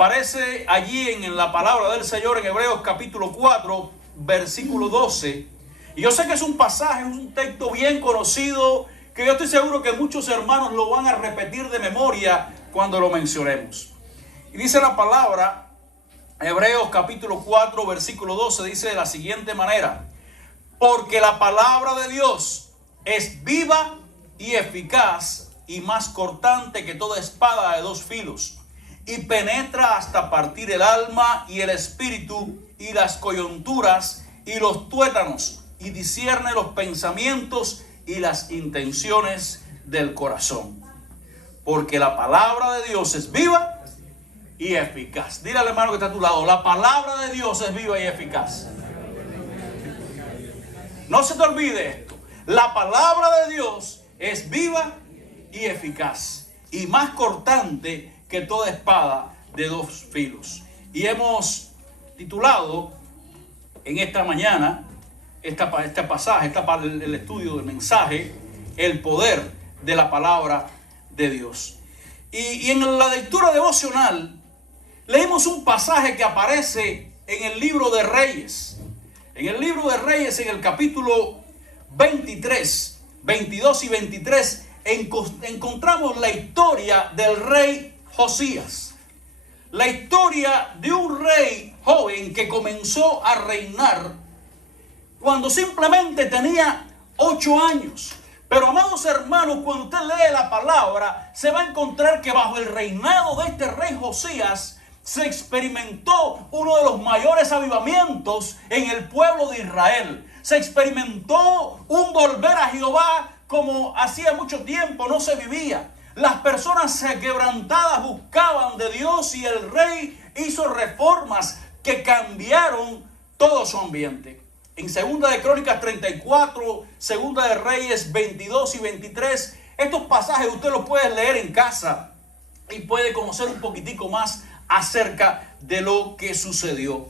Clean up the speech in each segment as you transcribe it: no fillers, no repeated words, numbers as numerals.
Aparece allí en la palabra del Señor en Hebreos capítulo 4, versículo 12. Y yo sé que es un pasaje, un texto bien conocido, que yo estoy seguro que muchos hermanos lo van a repetir de memoria cuando lo mencionemos. Y dice la palabra, Hebreos capítulo 4, versículo 12, dice de la siguiente manera: porque la palabra de Dios es viva y eficaz y más cortante que toda espada de dos filos, y penetra hasta partir el alma y el espíritu y las coyunturas y los tuétanos, y discierne los pensamientos y las intenciones del corazón. Porque la palabra de Dios es viva y eficaz. Dile al hermano que está a tu lado: la palabra de Dios es viva y eficaz. No se te olvide esto: la palabra de Dios es viva y eficaz y más cortante que toda espada de dos filos. Y hemos titulado en esta mañana este pasaje, el estudio del mensaje, el poder de la palabra de Dios. Y en la lectura devocional leímos un pasaje que aparece en el libro de Reyes. En el libro de Reyes, en el capítulo 23, 22 y 23, encontramos la historia del rey Josías. La historia de un rey joven que comenzó a reinar cuando simplemente tenía 8 años. Pero, amados hermanos, cuando usted lee la palabra, se va a encontrar que bajo el reinado de este rey Josías se experimentó uno de los mayores avivamientos en el pueblo de Israel. Se experimentó un volver a Jehová como hacía mucho tiempo no se vivía. Las personas quebrantadas buscaban de Dios y el rey hizo reformas que cambiaron todo su ambiente. En Segunda de Crónicas 34, Segunda de Reyes 22 y 23, estos pasajes usted los puede leer en casa y puede conocer un poquitico más acerca de lo que sucedió.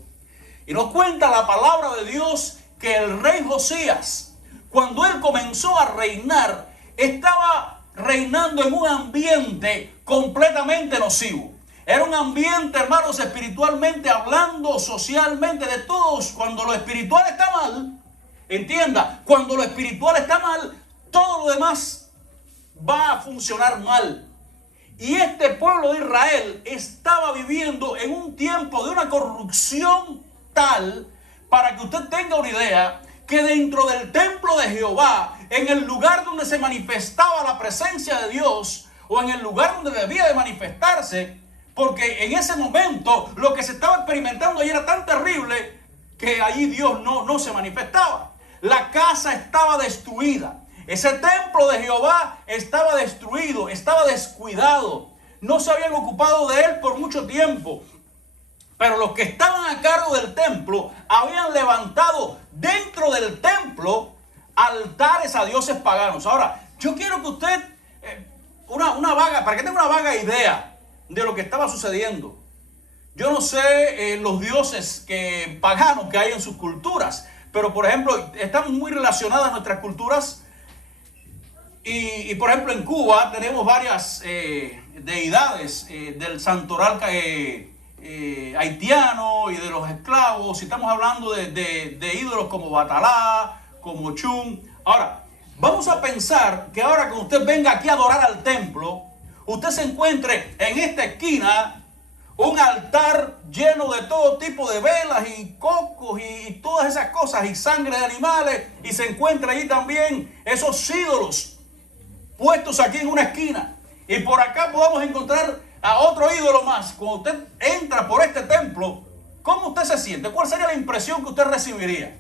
Y nos cuenta la palabra de Dios que el rey Josías, cuando él comenzó a reinar, estaba reinando en un ambiente completamente nocivo. Era un ambiente, hermanos, espiritualmente hablando, socialmente, de todos. Cuando lo espiritual está mal, entienda, cuando lo espiritual está mal, todo lo demás va a funcionar mal. Y este pueblo de Israel estaba viviendo en un tiempo de una corrupción tal, para que usted tenga una idea, que dentro del templo de Jehová, en el lugar donde se manifestaba la presencia de Dios, o en el lugar donde debía de manifestarse, porque en ese momento lo que se estaba experimentando allí era tan terrible que allí Dios no se manifestaba. La casa estaba destruida. Ese templo de Jehová estaba destruido, estaba descuidado. No se habían ocupado de él por mucho tiempo. Pero los que estaban a cargo del templo habían levantado dentro del templo altares a dioses paganos. Ahora, yo quiero que usted, para que tenga una vaga idea de lo que estaba sucediendo. Yo no sé los dioses paganos que hay en sus culturas, pero por ejemplo, están muy relacionadas nuestras culturas. Y por ejemplo, en Cuba tenemos varias deidades del santoral haitiano y de los esclavos. Si estamos hablando de ídolos como Batalá, como Chum. Ahora, vamos a pensar que ahora que usted venga aquí a adorar al templo, usted se encuentre en esta esquina un altar lleno de todo tipo de velas y cocos y todas esas cosas y sangre de animales, y se encuentra allí también esos ídolos puestos aquí en una esquina, y por acá podamos encontrar a otro ídolo más. Cuando usted entra por este templo, ¿cómo usted se siente? ¿Cuál sería la impresión que usted recibiría?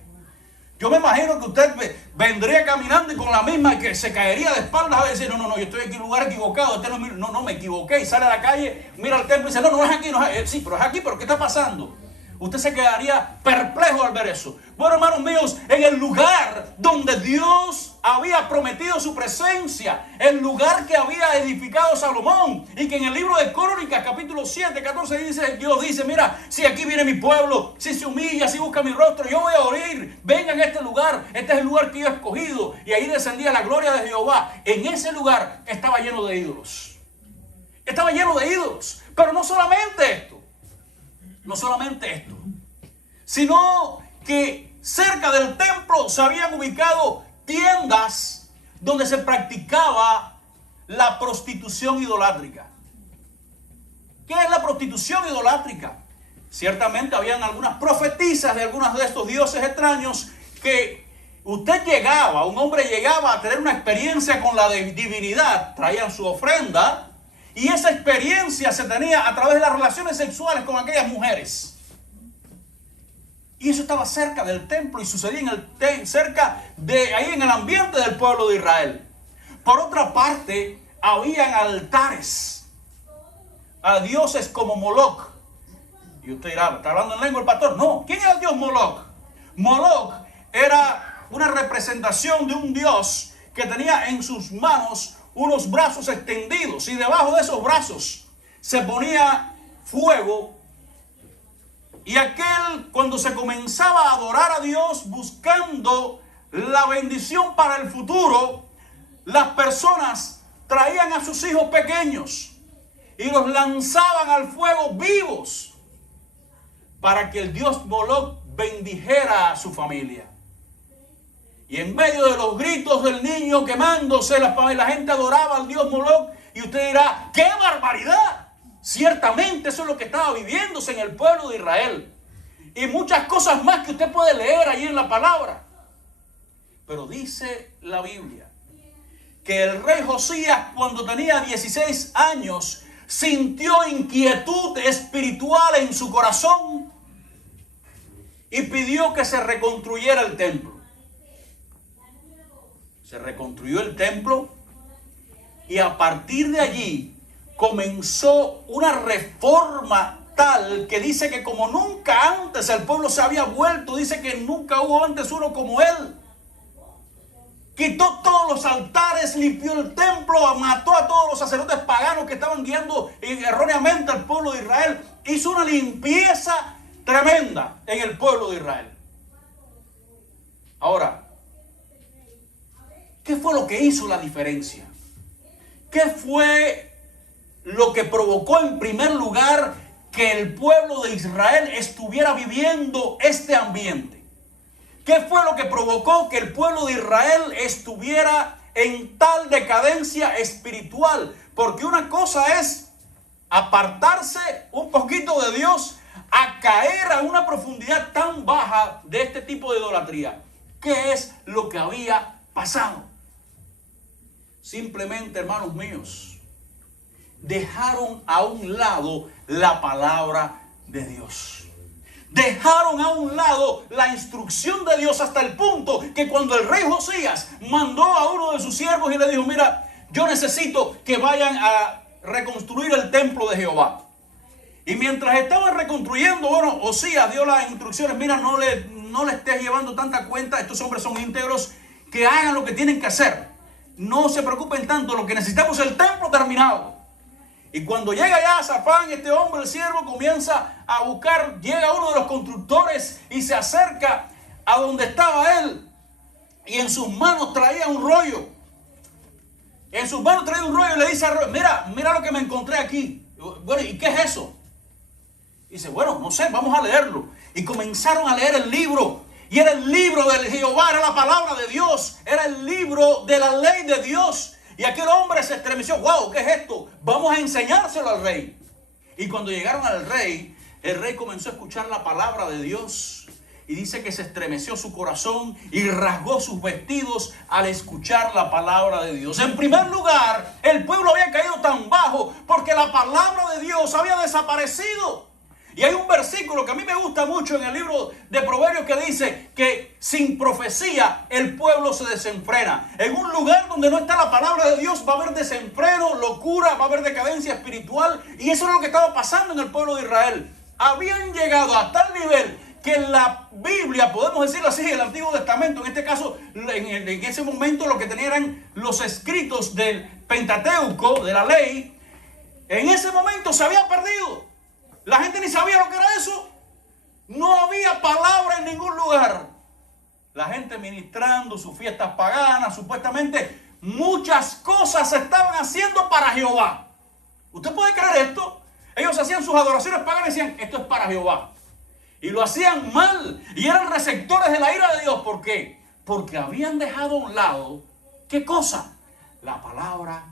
Yo me imagino que usted vendría caminando y con la misma, que se caería de espaldas a decir, no, yo estoy aquí en un lugar equivocado, no, me equivoqué, y sale a la calle, mira al templo y dice, no es aquí, sí, pero es aquí, pero ¿qué está pasando? Usted se quedaría perplejo al ver eso. Bueno, hermanos míos, en el lugar donde Dios había prometido su presencia, el lugar que había edificado Salomón, y que en el libro de Crónicas, capítulo 7, 14, Dios dice, mira, si aquí viene mi pueblo, si se humilla, si busca mi rostro, yo voy a oír, vengan a este lugar, este es el lugar que yo he escogido, y ahí descendía la gloria de Jehová. En ese lugar estaba lleno de ídolos. Estaba lleno de ídolos. Pero no solamente esto. No solamente esto, sino que cerca del templo se habían ubicado tiendas donde se practicaba la prostitución idolátrica. ¿Qué es la prostitución idolátrica? Ciertamente habían algunas profetisas de algunos de estos dioses extraños que un hombre llegaba a tener una experiencia con la divinidad, traían su ofrenda y esa experiencia se tenía a través de las relaciones sexuales con aquellas mujeres. Y eso estaba cerca del templo y sucedía cerca de ahí en el ambiente del pueblo de Israel. Por otra parte, habían altares a dioses como Moloch. Y usted dirá, ¿está hablando en lengua el pastor? No. ¿Quién era el dios Moloch? Moloch era una representación de un dios que tenía en sus manos unos brazos extendidos y debajo de esos brazos se ponía fuego. Y cuando se comenzaba a adorar a Dios buscando la bendición para el futuro, las personas traían a sus hijos pequeños y los lanzaban al fuego vivos para que el dios Moloch bendijera a su familia. Y en medio de los gritos del niño quemándose, la gente adoraba al dios Moloch. Y usted dirá, ¡qué barbaridad! Ciertamente eso es lo que estaba viviéndose en el pueblo de Israel. Y muchas cosas más que usted puede leer allí en la palabra. Pero dice la Biblia que el rey Josías, cuando tenía 16 años, sintió inquietud espiritual en su corazón y pidió que se reconstruyera el templo. Se reconstruyó el templo y a partir de allí comenzó una reforma tal que dice que como nunca antes el pueblo se había vuelto, dice que nunca hubo antes uno como él. Quitó todos los altares, limpió el templo, mató a todos los sacerdotes paganos que estaban guiando erróneamente al pueblo de Israel. Hizo una limpieza tremenda en el pueblo de Israel. Ahora, ¿qué fue lo que hizo la diferencia? ¿Qué fue lo que provocó en primer lugar que el pueblo de Israel estuviera viviendo este ambiente? ¿Qué fue lo que provocó que el pueblo de Israel estuviera en tal decadencia espiritual? Porque una cosa es apartarse un poquito de Dios a caer a una profundidad tan baja de este tipo de idolatría. ¿Qué es lo que había pasado? Simplemente, hermanos míos, dejaron a un lado la palabra de Dios. Dejaron a un lado la instrucción de Dios hasta el punto que cuando el rey Josías mandó a uno de sus siervos y le dijo, mira, yo necesito que vayan a reconstruir el templo de Jehová. Y mientras estaban reconstruyendo, bueno, Josías dio las instrucciones, mira, no le estés llevando tanta cuenta, estos hombres son íntegros, que hagan lo que tienen que hacer. No se preocupen tanto, lo que necesitamos es el templo terminado. Y cuando llega ya Safán, este hombre, el siervo, comienza a buscar, llega uno de los constructores y se acerca a donde estaba él. Y en sus manos traía un rollo. En sus manos traía un rollo y le dice al rollo, mira lo que me encontré aquí. Bueno, ¿y qué es eso? Y dice, bueno, no sé, vamos a leerlo. Y comenzaron a leer el libro. Y era el libro del Jehová, era la palabra de Dios. Era el libro de la ley de Dios. Y aquel hombre se estremeció. ¡Wow! ¿Qué es esto? Vamos a enseñárselo al rey. Y cuando llegaron al rey, el rey comenzó a escuchar la palabra de Dios. Y dice que se estremeció su corazón y rasgó sus vestidos al escuchar la palabra de Dios. En primer lugar, el pueblo había caído tan bajo porque la palabra de Dios había desaparecido. Y hay un versículo que a mí me gusta mucho en el libro de Proverbios que dice que sin profecía el pueblo se desenfrena. En un lugar donde no está la palabra de Dios va a haber desenfreno, locura, va a haber decadencia espiritual. Y eso es lo que estaba pasando en el pueblo de Israel. Habían llegado a tal nivel que en la Biblia, podemos decirlo así, el Antiguo Testamento, en este caso, en ese momento lo que tenían eran los escritos del Pentateuco, de la ley. En ese momento se había perdido. La gente ni sabía lo que era eso. No había palabra en ningún lugar. La gente ministrando sus fiestas paganas, supuestamente muchas cosas se estaban haciendo para Jehová. ¿Usted puede creer esto? Ellos hacían sus adoraciones paganas y decían, esto es para Jehová. Y lo hacían mal. Y eran receptores de la ira de Dios. ¿Por qué? Porque habían dejado a un lado, ¿qué cosa? La palabra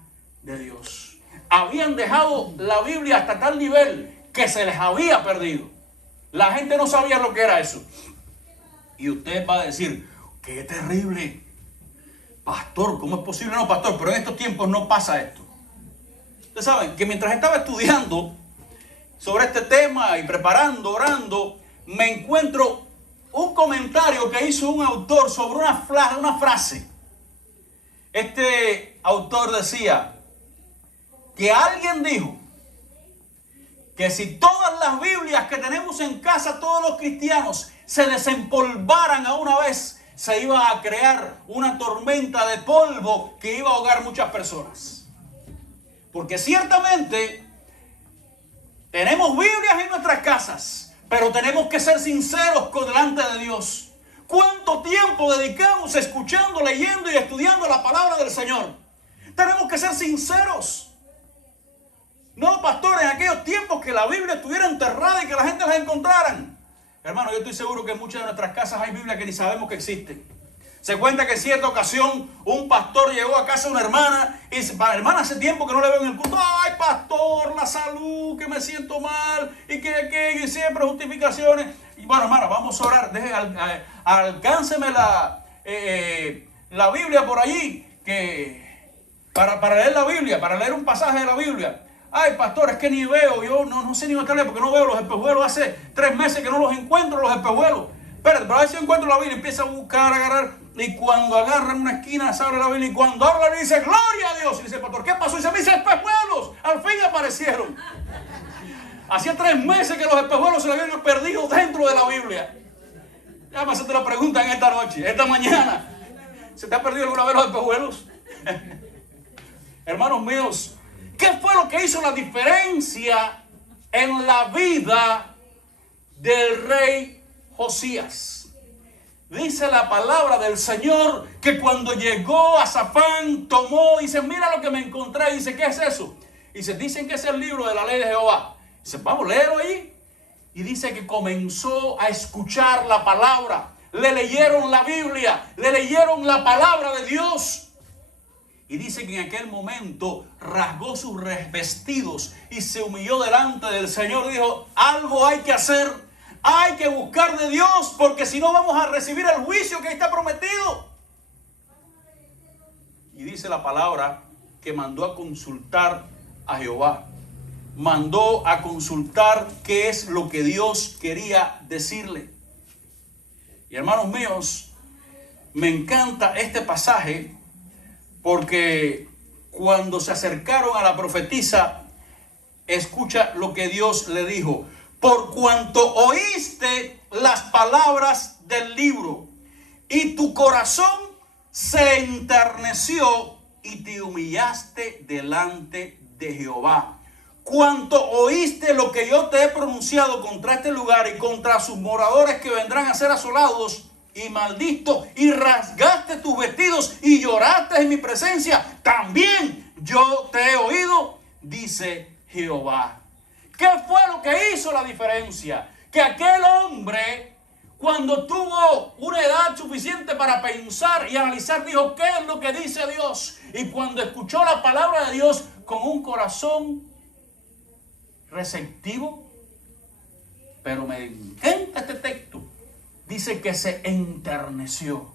de Dios. Habían dejado la Biblia hasta tal nivel que se les había perdido. La gente no sabía lo que era eso. Y usted va a decir, qué terrible. Pastor, ¿cómo es posible? No, pastor, pero en estos tiempos no pasa esto. Ustedes saben que mientras estaba estudiando sobre este tema y preparando, orando, me encuentro un comentario que hizo un autor sobre una frase. Este autor decía que alguien dijo que si todas las Biblias que tenemos en casa, todos los cristianos, se desempolvaran a una vez, se iba a crear una tormenta de polvo que iba a ahogar muchas personas. Porque ciertamente tenemos Biblias en nuestras casas, pero tenemos que ser sinceros delante de Dios. ¿Cuánto tiempo dedicamos escuchando, leyendo y estudiando la palabra del Señor? Tenemos que ser sinceros. No, pastor, en aquellos tiempos que la Biblia estuviera enterrada y que la gente la encontraran. Hermano, yo estoy seguro que en muchas de nuestras casas hay Biblia que ni sabemos que existe. Se cuenta que en cierta ocasión un pastor llegó a casa de una hermana y dice, hermana, hace tiempo que no le veo en el culto. Ay, pastor, la salud, que me siento mal y que y siempre justificaciones. Y bueno, hermana, vamos a orar. Alcánceme la Biblia por allí, para leer la Biblia, para leer un pasaje de la Biblia. Ay, pastor, es que ni veo, yo no sé ni dónde está porque no veo los espejuelos. Hace 3 meses que no los encuentro, los espejuelos. Espérate, pero a ver si encuentro la Biblia. Empieza a buscar, a agarrar. Y cuando agarra en una esquina, se abre la Biblia. Y cuando habla, le dice, gloria a Dios. Y dice, pastor, ¿qué pasó? Y dice, mis espejuelos al fin aparecieron. Hacía 3 meses que los espejuelos se le habían perdido dentro de la Biblia. Ya me hacerte la pregunta en esta noche, esta mañana. ¿Se te ha perdido alguna vez los espejuelos? Hermanos míos, ¿qué fue lo que hizo la diferencia en la vida del rey Josías? Dice la palabra del Señor que cuando llegó a Safán, tomó, dice, mira lo que me encontré. Dice, ¿qué es eso? Dice, dicen que es el libro de la ley de Jehová. Dice, vamos, léelo ahí. Y dice que comenzó a escuchar la palabra. Le leyeron la Biblia, le leyeron la palabra de Dios. Y dice que en aquel momento rasgó sus vestidos y se humilló delante del Señor. Dijo, algo hay que hacer. Hay que buscar de Dios, porque si no vamos a recibir el juicio que está prometido. Y dice la palabra que mandó a consultar a Jehová. Mandó a consultar qué es lo que Dios quería decirle. Y hermanos míos, me encanta este pasaje porque cuando se acercaron a la profetisa, escucha lo que Dios le dijo. Por cuanto oíste las palabras del libro y tu corazón se enterneció y te humillaste delante de Jehová. Cuanto oíste lo que yo te he pronunciado contra este lugar y contra sus moradores que vendrán a ser asolados y malditos, y rasgaste tus vestidos y lloraste en mi presencia, también yo te he oído, dice Jehová. ¿Qué fue lo que hizo la diferencia? Que aquel hombre, cuando tuvo una edad suficiente para pensar y analizar, dijo, ¿qué es lo que dice Dios? Y cuando escuchó la palabra de Dios con un corazón receptivo, pero me encanta este texto, dice que se enterneció.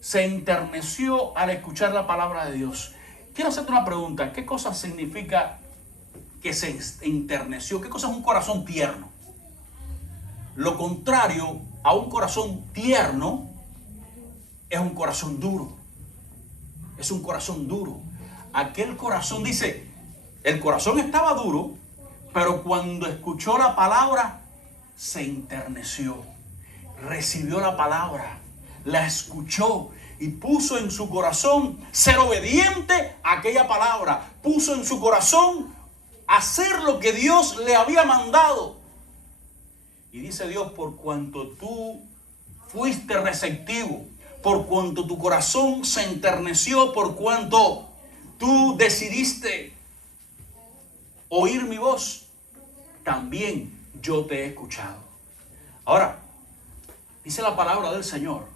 Se enterneció al escuchar la palabra de Dios. Quiero hacerte una pregunta. ¿Qué cosa significa que se enterneció? ¿Qué cosa es un corazón tierno? Lo contrario a un corazón tierno es un corazón duro. Es un corazón duro. Aquel corazón, dice, el corazón estaba duro, pero cuando escuchó la palabra, se enterneció. Recibió la palabra, la escuchó y puso en su corazón ser obediente a aquella palabra. Puso en su corazón hacer lo que Dios le había mandado. Y dice Dios, por cuanto tú fuiste receptivo, por cuanto tu corazón se enterneció, por cuanto tú decidiste oír mi voz, también yo te he escuchado. Ahora, dice la palabra del Señor,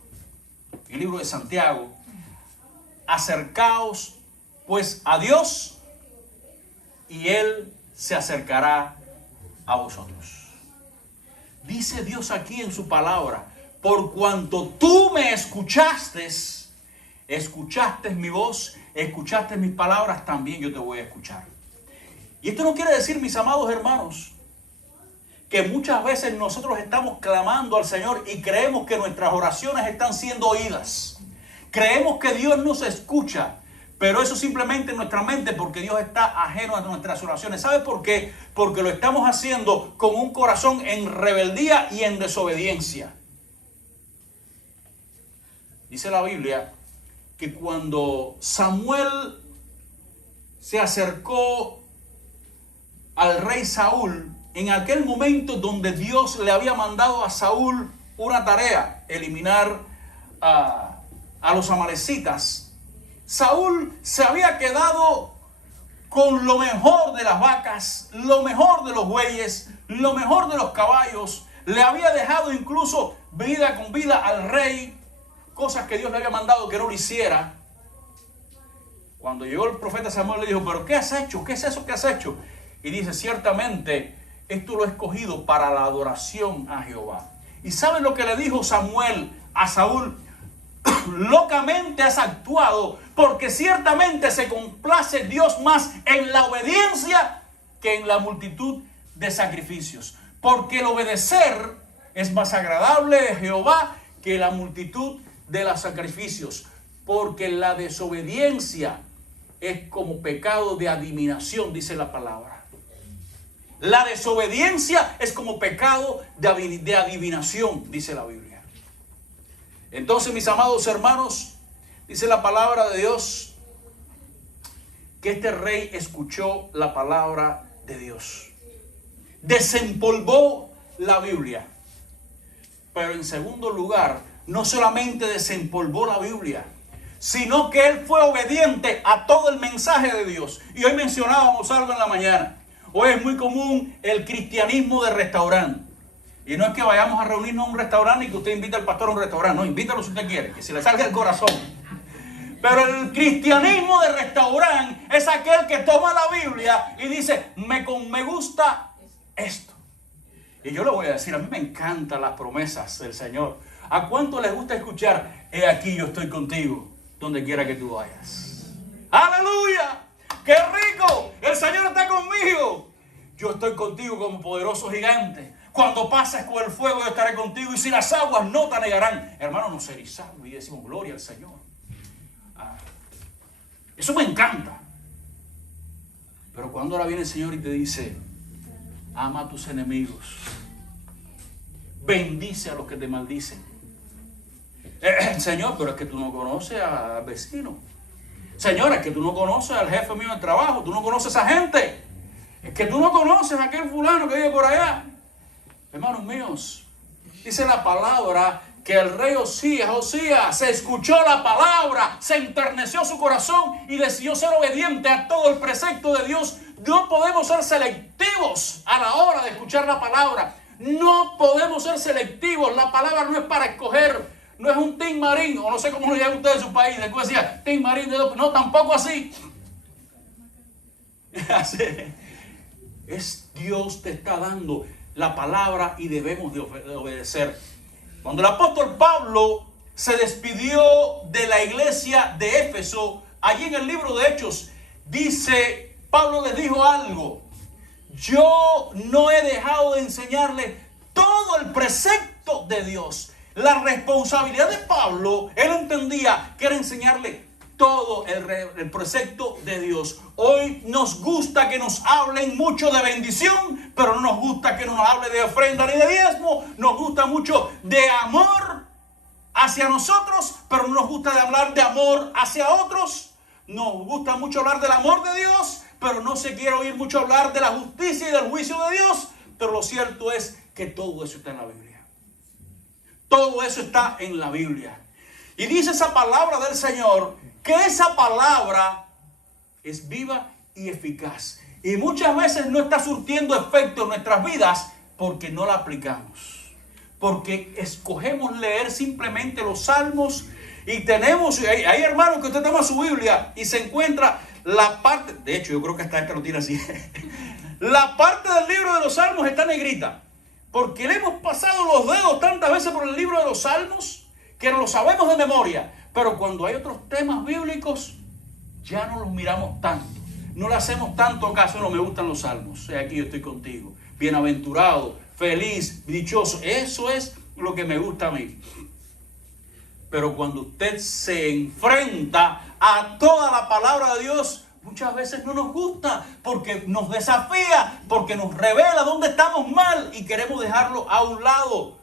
el libro de Santiago: acercaos pues a Dios y Él se acercará a vosotros. Dice Dios aquí en su palabra: por cuanto tú me escuchaste mi voz, escuchaste mis palabras, también yo te voy a escuchar. Y esto no quiere decir, mis amados hermanos, que muchas veces nosotros estamos clamando al Señor y creemos que nuestras oraciones están siendo oídas. Creemos que Dios nos escucha, pero eso simplemente en nuestra mente, porque Dios está ajeno a nuestras oraciones. ¿Sabe por qué? Porque lo estamos haciendo con un corazón en rebeldía y en desobediencia. Dice la Biblia que cuando Samuel se acercó al rey Saúl, en aquel momento donde Dios le había mandado a Saúl una tarea: eliminar a los amalecitas, Saúl se había quedado con lo mejor de las vacas, lo mejor de los bueyes, lo mejor de los caballos. Le había dejado incluso vida con vida al rey, cosas que Dios le había mandado que no lo hiciera. Cuando llegó el profeta Samuel, le dijo: ¿pero qué has hecho? ¿Qué es eso que has hecho? Y dice: ciertamente esto lo he escogido para la adoración a Jehová. ¿Y saben lo que le dijo Samuel a Saúl? Locamente has actuado, porque ciertamente se complace Dios más en la obediencia que en la multitud de sacrificios. Porque el obedecer es más agradable a Jehová que la multitud de los sacrificios. Porque la desobediencia es como pecado de adivinación, dice la palabra. La desobediencia es como pecado de adivinación, dice la Biblia. Entonces, mis amados hermanos, dice la palabra de Dios que este rey escuchó la palabra de Dios. Desempolvó la Biblia. Pero en segundo lugar, no solamente desempolvó la Biblia, sino que él fue obediente a todo el mensaje de Dios. Y hoy mencionábamos algo en la mañana. Hoy es muy común el cristianismo de restaurante. Y no es que vayamos a reunirnos a un restaurante y que usted invite al pastor a un restaurante. No, invítalo si usted quiere, que se le salga el corazón. Pero el cristianismo de restaurante es aquel que toma la Biblia y dice: me gusta esto. Y yo le voy a decir, a mí me encantan las promesas del Señor. ¿A cuánto les gusta escuchar: he aquí yo estoy contigo donde quiera que tú vayas? ¡Aleluya! ¡Qué rico! El Señor está conmigo. Yo estoy contigo como poderoso gigante. Cuando pases por el fuego, yo estaré contigo, y si las aguas no te anegarán. Hermano, nos erizamos y decimos: gloria al Señor. Eso me encanta. Pero cuando ahora viene el Señor y te dice: ama a tus enemigos, bendice a los que te maldicen. Señor, pero es que tú no conoces al vecino. Señor, es que tú no conoces al jefe mío de trabajo. Tú no conoces a esa gente. Es que tú no conoces a aquel fulano que vive por allá. Hermanos míos, dice la palabra que el rey Josías se escuchó la palabra, se enterneció su corazón y decidió ser obediente a todo el precepto de Dios. No podemos ser selectivos a la hora de escuchar la palabra. No podemos ser selectivos. La palabra no es para escoger. No es un Tim Marín, o no sé cómo lo llaman ustedes en su país. Después decía Tim Marín. No, tampoco así. Es Dios te está dando la palabra y debemos de obedecer. Cuando el apóstol Pablo se despidió de la iglesia de Éfeso, allí en el libro de Hechos, dice, Pablo les dijo algo: yo no he dejado de enseñarles todo el precepto de Dios. La responsabilidad de Pablo, él entendía que era enseñarle todo el precepto de Dios. Hoy nos gusta que nos hablen mucho de bendición, pero no nos gusta que nos hable de ofrenda ni de diezmo. Nos gusta mucho de amor hacia nosotros, pero no nos gusta de hablar de amor hacia otros. Nos gusta mucho hablar del amor de Dios, pero no se quiere oír mucho hablar de la justicia y del juicio de Dios. Pero lo cierto es que todo eso está en la Biblia. Todo eso está en la Biblia. Y dice esa palabra del Señor que esa palabra es viva y eficaz. Y muchas veces no está surtiendo efecto en nuestras vidas porque no la aplicamos. Porque escogemos leer simplemente los salmos y tenemos, hay hermanos que usted toma su Biblia y se encuentra la parte, de hecho yo creo que hasta esta lo tiene así, la parte del libro de los salmos está negrita. Porque le hemos pasado los dedos tantas veces por el libro de los salmos que no lo sabemos de memoria. Pero cuando hay otros temas bíblicos, ya no los miramos tanto. No le hacemos tanto caso. No me gustan los salmos. Aquí yo estoy contigo. Bienaventurado, feliz, dichoso. Eso es lo que me gusta a mí. Pero cuando usted se enfrenta a toda la palabra de Dios, muchas veces no nos gusta porque nos desafía, porque nos revela dónde estamos mal y queremos dejarlo a un lado.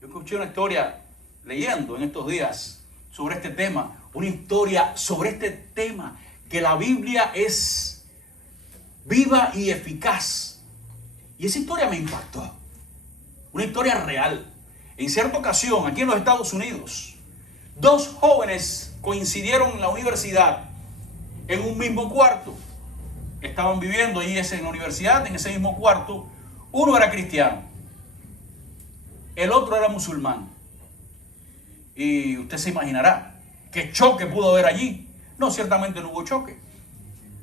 Yo escuché una historia leyendo en estos días sobre este tema, una historia sobre este tema, que la Biblia es viva y eficaz. Y esa historia me impactó. Una historia real. En cierta ocasión, aquí en los Estados Unidos, dos jóvenes coincidieron en la universidad en un mismo cuarto. Estaban viviendo ahí en la universidad, en ese mismo cuarto. Uno era cristiano, el otro era musulmán. Y usted se imaginará qué choque pudo haber allí. No, ciertamente no hubo choque.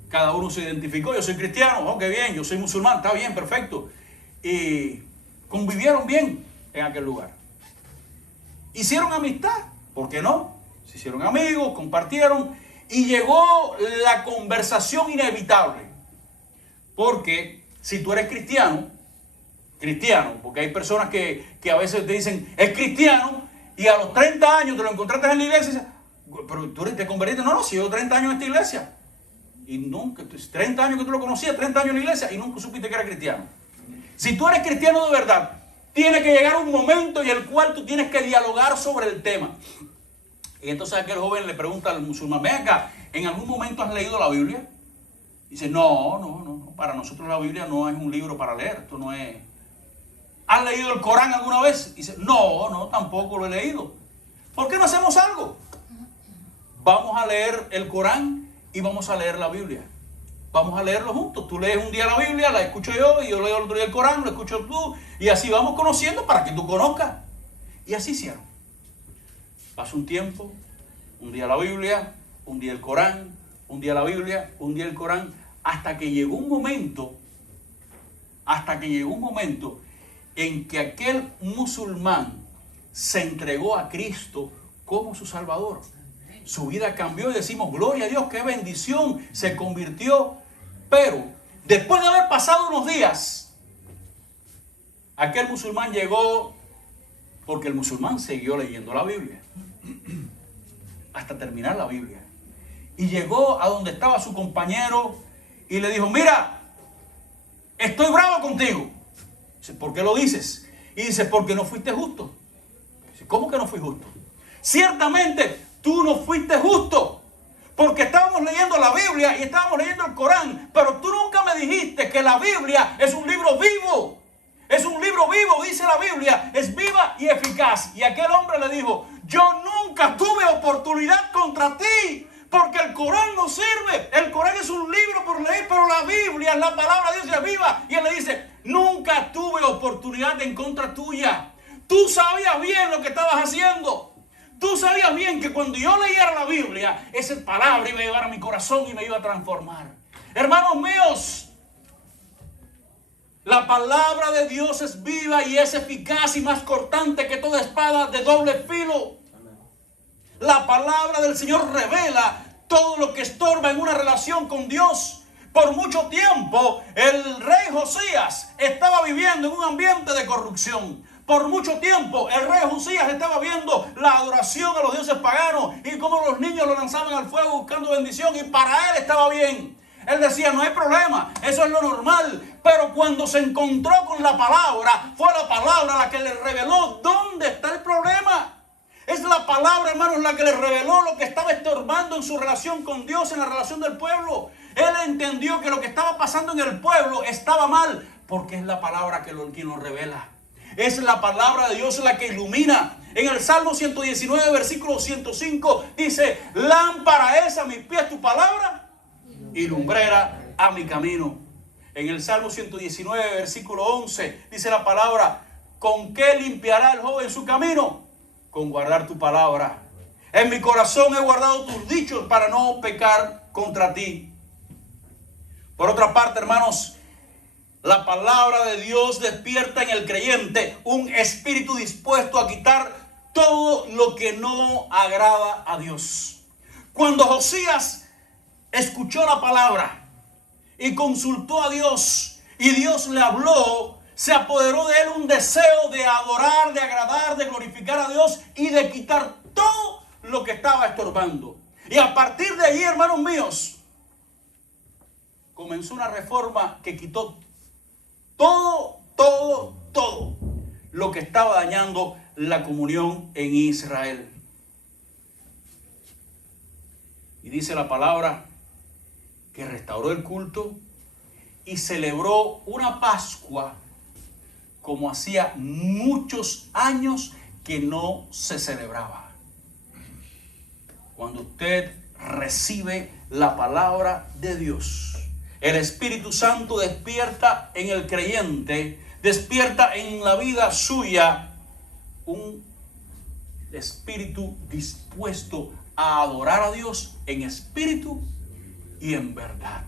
Cada uno se identificó. Yo soy cristiano, oh, qué bien. Yo soy musulmán, está bien, perfecto. Y convivieron bien en aquel lugar. Hicieron amistad, ¿por qué no? Se hicieron amigos, compartieron. Y llegó la conversación inevitable. Porque si tú eres cristiano, porque hay personas que a veces te dicen, es cristiano, y a los 30 años te lo encontraste en la iglesia y dices, pero tú te convertiste. No, si yo 30 años en esta iglesia. Y nunca, 30 años que tú lo conocías, 30 años en la iglesia, y nunca supiste que era cristiano. Si tú eres cristiano de verdad, tiene que llegar un momento en el cual tú tienes que dialogar sobre el tema. Y entonces aquel joven le pregunta al musulmán, ven acá, ¿en algún momento has leído la Biblia? Y dice, no, para nosotros la Biblia no es un libro para leer, esto no es... ¿Has leído el Corán alguna vez? Y dice, no, tampoco lo he leído. ¿Por qué no hacemos algo? Vamos a leer el Corán y vamos a leer la Biblia. Vamos a leerlo juntos. Tú lees un día la Biblia, la escucho yo, y yo leo el otro día el Corán, lo escucho tú, y así vamos conociendo para que tú conozcas. Y así hicieron. Pasó un tiempo, un día la Biblia, un día el Corán, un día la Biblia, un día el Corán, hasta que llegó un momento en que aquel musulmán se entregó a Cristo como su Salvador. Su vida cambió y decimos, gloria a Dios, qué bendición, se convirtió. Pero después de haber pasado unos días, aquel musulmán llegó, porque el musulmán siguió leyendo la Biblia hasta terminar la Biblia, y llegó a donde estaba su compañero y le dijo, mira, estoy bravo contigo. Dice, ¿por qué lo dices? Y dice, porque no fuiste justo. Dice, ¿cómo que no fui justo? Ciertamente tú no fuiste justo, porque estábamos leyendo la Biblia y estábamos leyendo el Corán, pero tú nunca me dijiste que la Biblia es un libro vivo. Es un libro vivo, dice la Biblia, es viva y eficaz. Y aquel hombre le dijo, yo nunca tuve oportunidad contra ti, porque el Corán no sirve. El Corán es un libro por leer, pero la Biblia, la palabra de Dios es viva. Y él le dice, nunca tuve oportunidad en contra tuya. Tú sabías bien lo que estabas haciendo. Tú sabías bien que cuando yo leyera la Biblia, esa palabra iba a llegar a mi corazón y me iba a transformar. Hermanos míos, la palabra de Dios es viva y es eficaz y más cortante que toda espada de doble filo. La palabra del Señor revela todo lo que estorba en una relación con Dios. Por mucho tiempo, el rey Josías estaba viviendo en un ambiente de corrupción. Por mucho tiempo, el rey Josías estaba viendo la adoración a los dioses paganos y cómo los niños lo lanzaban al fuego buscando bendición, y para él estaba bien. Él decía, no hay problema, eso es lo normal. Pero cuando se encontró con la palabra, fue la palabra la que le reveló dónde está el problema. Es la palabra, hermanos, la que le reveló lo que estaba estorbando en su relación con Dios, en la relación del pueblo. Él entendió que lo que estaba pasando en el pueblo estaba mal, porque es la palabra que nos revela. Es la palabra de Dios la que ilumina. En el Salmo 119, versículo 105, dice, lámpara es a mis pies tu palabra y lumbrera a mi camino. En el Salmo 119, versículo 11, dice la palabra: ¿con qué limpiará el joven su camino? Con guardar tu palabra. En mi corazón he guardado tus dichos para no pecar contra ti. Por otra parte, hermanos, la palabra de Dios despierta en el creyente un espíritu dispuesto a quitar todo lo que no agrada a Dios. Cuando Josías escuchó la palabra y consultó a Dios y Dios le habló, se apoderó de él un deseo de adorar, de agradar, de glorificar a Dios y de quitar todo lo que estaba estorbando. Y a partir de allí, hermanos míos, comenzó una reforma que quitó todo lo que estaba dañando la comunión en Israel. Y dice la palabra que restauró el culto y celebró una Pascua como hacía muchos años que no se celebraba. Cuando usted recibe la palabra de Dios, el Espíritu Santo despierta en el creyente, despierta en la vida suya un espíritu dispuesto a adorar a Dios en espíritu y en verdad.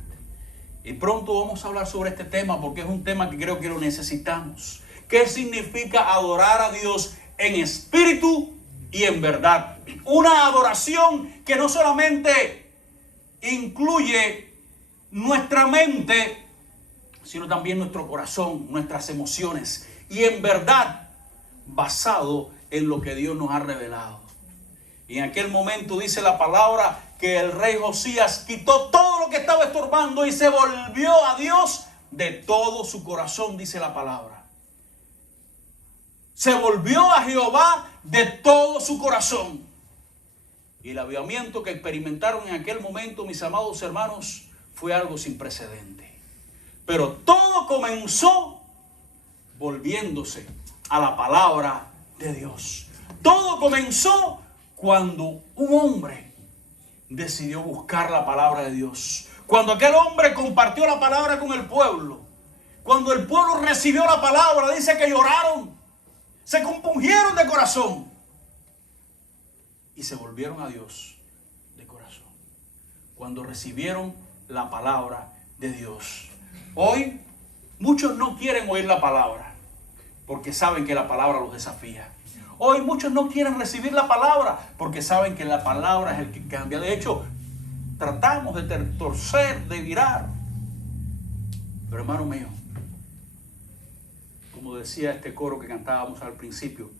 Y pronto vamos a hablar sobre este tema porque es un tema que creo que lo necesitamos. ¿Qué significa adorar a Dios en espíritu y en verdad? Una adoración que no solamente incluye nuestra mente, sino también nuestro corazón, nuestras emociones, y en verdad basado en lo que Dios nos ha revelado. Y en aquel momento dice la palabra que el rey Josías quitó todo lo que estaba estorbando y se volvió a Dios de todo su corazón, dice la palabra. Se volvió a Jehová de todo su corazón. Y el avivamiento que experimentaron en aquel momento, mis amados hermanos, fue algo sin precedente. Pero todo comenzó volviéndose a la palabra de Dios. Todo comenzó cuando un hombre decidió buscar la palabra de Dios. Cuando aquel hombre compartió la palabra con el pueblo. Cuando el pueblo recibió la palabra, dice que lloraron. Se compungieron de corazón. Y se volvieron a Dios de corazón. Cuando recibieron la palabra de Dios. Hoy muchos no quieren oír la palabra porque saben que la palabra los desafía. Hoy muchos no quieren recibir la palabra porque saben que la palabra es el que cambia. De hecho, tratamos de torcer, de virar. Pero hermano mío, como decía este coro que cantábamos al principio,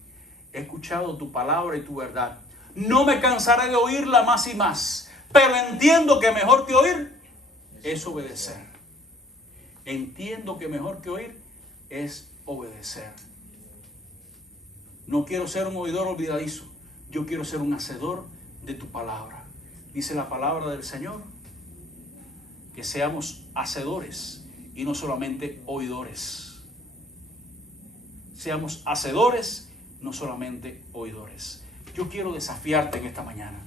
he escuchado tu palabra y tu verdad. No me cansaré de oírla más y más, pero entiendo que mejor que oír es obedecer. Entiendo que mejor que oír es obedecer. No quiero ser un oidor olvidadizo. Yo quiero ser un hacedor de tu palabra. Dice la palabra del Señor que seamos hacedores y no solamente oidores. Seamos hacedores, no solamente oidores. Yo quiero desafiarte en esta mañana.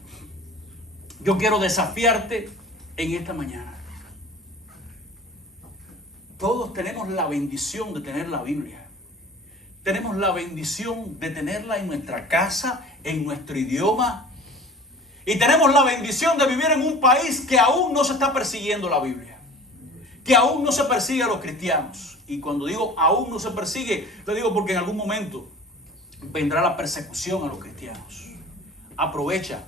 Yo quiero desafiarte en esta mañana. Todos tenemos la bendición de tener la Biblia. Tenemos la bendición de tenerla en nuestra casa, en nuestro idioma. Y tenemos la bendición de vivir en un país que aún no se está persiguiendo la Biblia. Que aún no se persigue a los cristianos. Y cuando digo aún no se persigue, lo digo porque en algún momento vendrá la persecución a los cristianos. Aprovecha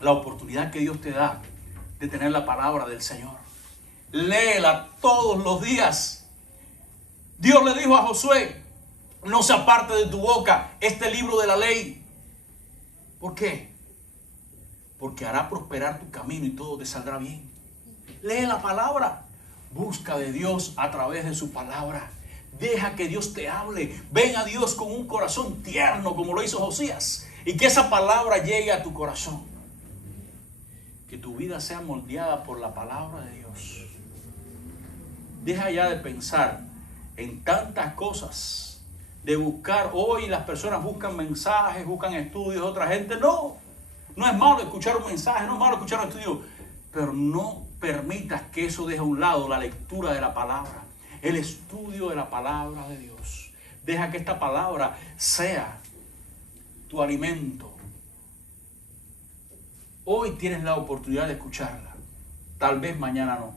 la oportunidad que Dios te da de tener la palabra del Señor. Léela todos los días. Dios le dijo a Josué: no se aparte de tu boca este libro de la ley. ¿Por qué? Porque hará prosperar tu camino y todo te saldrá bien. Lee la palabra. Busca de Dios a través de su palabra. Deja que Dios te hable. Ven a Dios con un corazón tierno como lo hizo Josías. Y que esa palabra llegue a tu corazón. Que tu vida sea moldeada por la palabra de Dios. Deja ya de pensar en tantas cosas, de buscar. Hoy las personas buscan mensajes, buscan estudios de otra gente. No es malo escuchar un mensaje, no es malo escuchar un estudio, Pero no permitas que eso deje a un lado la lectura de la palabra, el estudio de la palabra de Dios. Deja que esta palabra sea tu alimento. Hoy tienes la oportunidad de escucharla. Tal vez mañana no.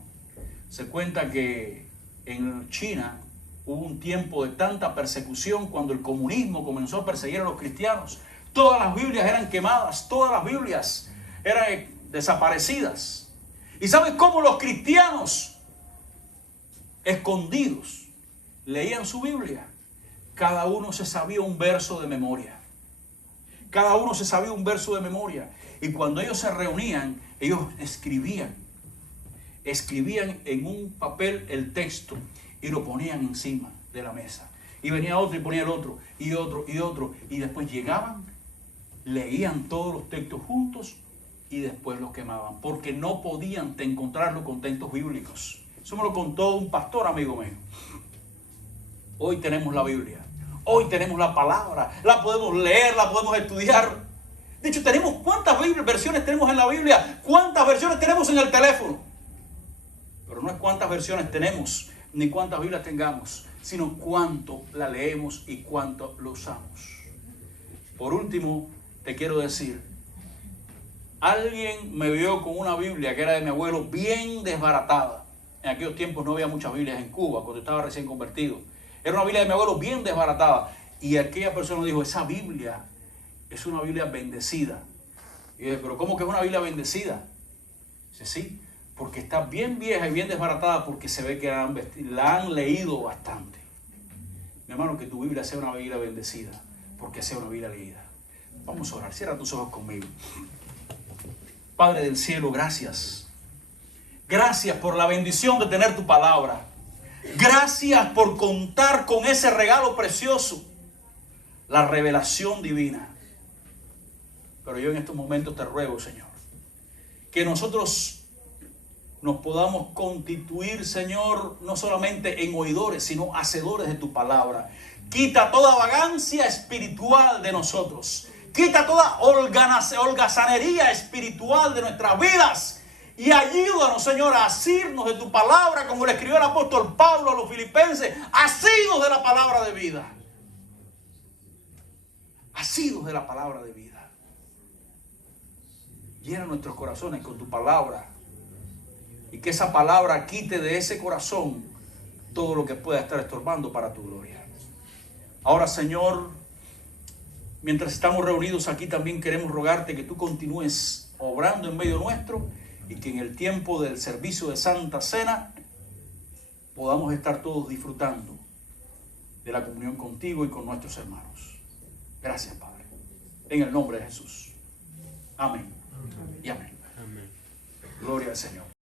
Se cuenta que en China hubo un tiempo de tanta persecución cuando el comunismo comenzó a perseguir a los cristianos. Todas las Biblias eran quemadas, todas las Biblias eran desaparecidas. ¿Y sabes cómo los cristianos escondidos leían su Biblia? Cada uno se sabía un verso de memoria. Cada uno se sabía un verso de memoria. Y cuando ellos se reunían, ellos escribían en un papel el texto y lo ponían encima de la mesa. Y venía otro y ponía el otro, y otro, y otro. Y después llegaban, leían todos los textos juntos y después los quemaban. Porque no podían encontrarlo con textos bíblicos. Eso me lo contó un pastor amigo mío. Hoy tenemos la Biblia. Hoy tenemos la palabra. La podemos leer, la podemos estudiar. De hecho, tenemos cuántas versiones tenemos en la Biblia, cuántas versiones tenemos en el teléfono. Pero no es cuántas versiones tenemos, ni cuántas Biblias tengamos, sino cuánto la leemos y cuánto lo usamos. Por último, te quiero decir, alguien me vio con una Biblia que era de mi abuelo bien desbaratada. En aquellos tiempos no había muchas Biblias en Cuba, cuando estaba recién convertido. Era una Biblia de mi abuelo bien desbaratada. Y aquella persona dijo, esa Biblia es una Biblia bendecida. Y yo dije, pero ¿cómo que es una Biblia bendecida? Dice, sí, porque está bien vieja y bien desbaratada porque se ve que la han leído bastante. Mi hermano, que tu Biblia sea una Biblia bendecida, porque sea una Biblia leída. Vamos a orar, cierra tus ojos conmigo. Padre del cielo, gracias. Gracias por la bendición de tener tu palabra. Gracias por contar con ese regalo precioso, la revelación divina. Pero yo en estos momentos te ruego, Señor, que nosotros nos podamos constituir, Señor, no solamente en oidores, sino hacedores de tu palabra. Quita toda vagancia espiritual de nosotros. Quita toda holgazanería espiritual de nuestras vidas. Y ayúdanos, Señor, a asirnos de tu palabra, como le escribió el apóstol Pablo a los filipenses, asidos de la palabra de vida. Asidos de la palabra de vida. Llena nuestros corazones con tu palabra. Y que esa palabra quite de ese corazón todo lo que pueda estar estorbando para tu gloria. Ahora, Señor, mientras estamos reunidos aquí, también queremos rogarte que tú continúes obrando en medio nuestro y que en el tiempo del servicio de Santa Cena podamos estar todos disfrutando de la comunión contigo y con nuestros hermanos. Gracias, Padre. En el nombre de Jesús. Amén. Y amén. Gloria al Señor.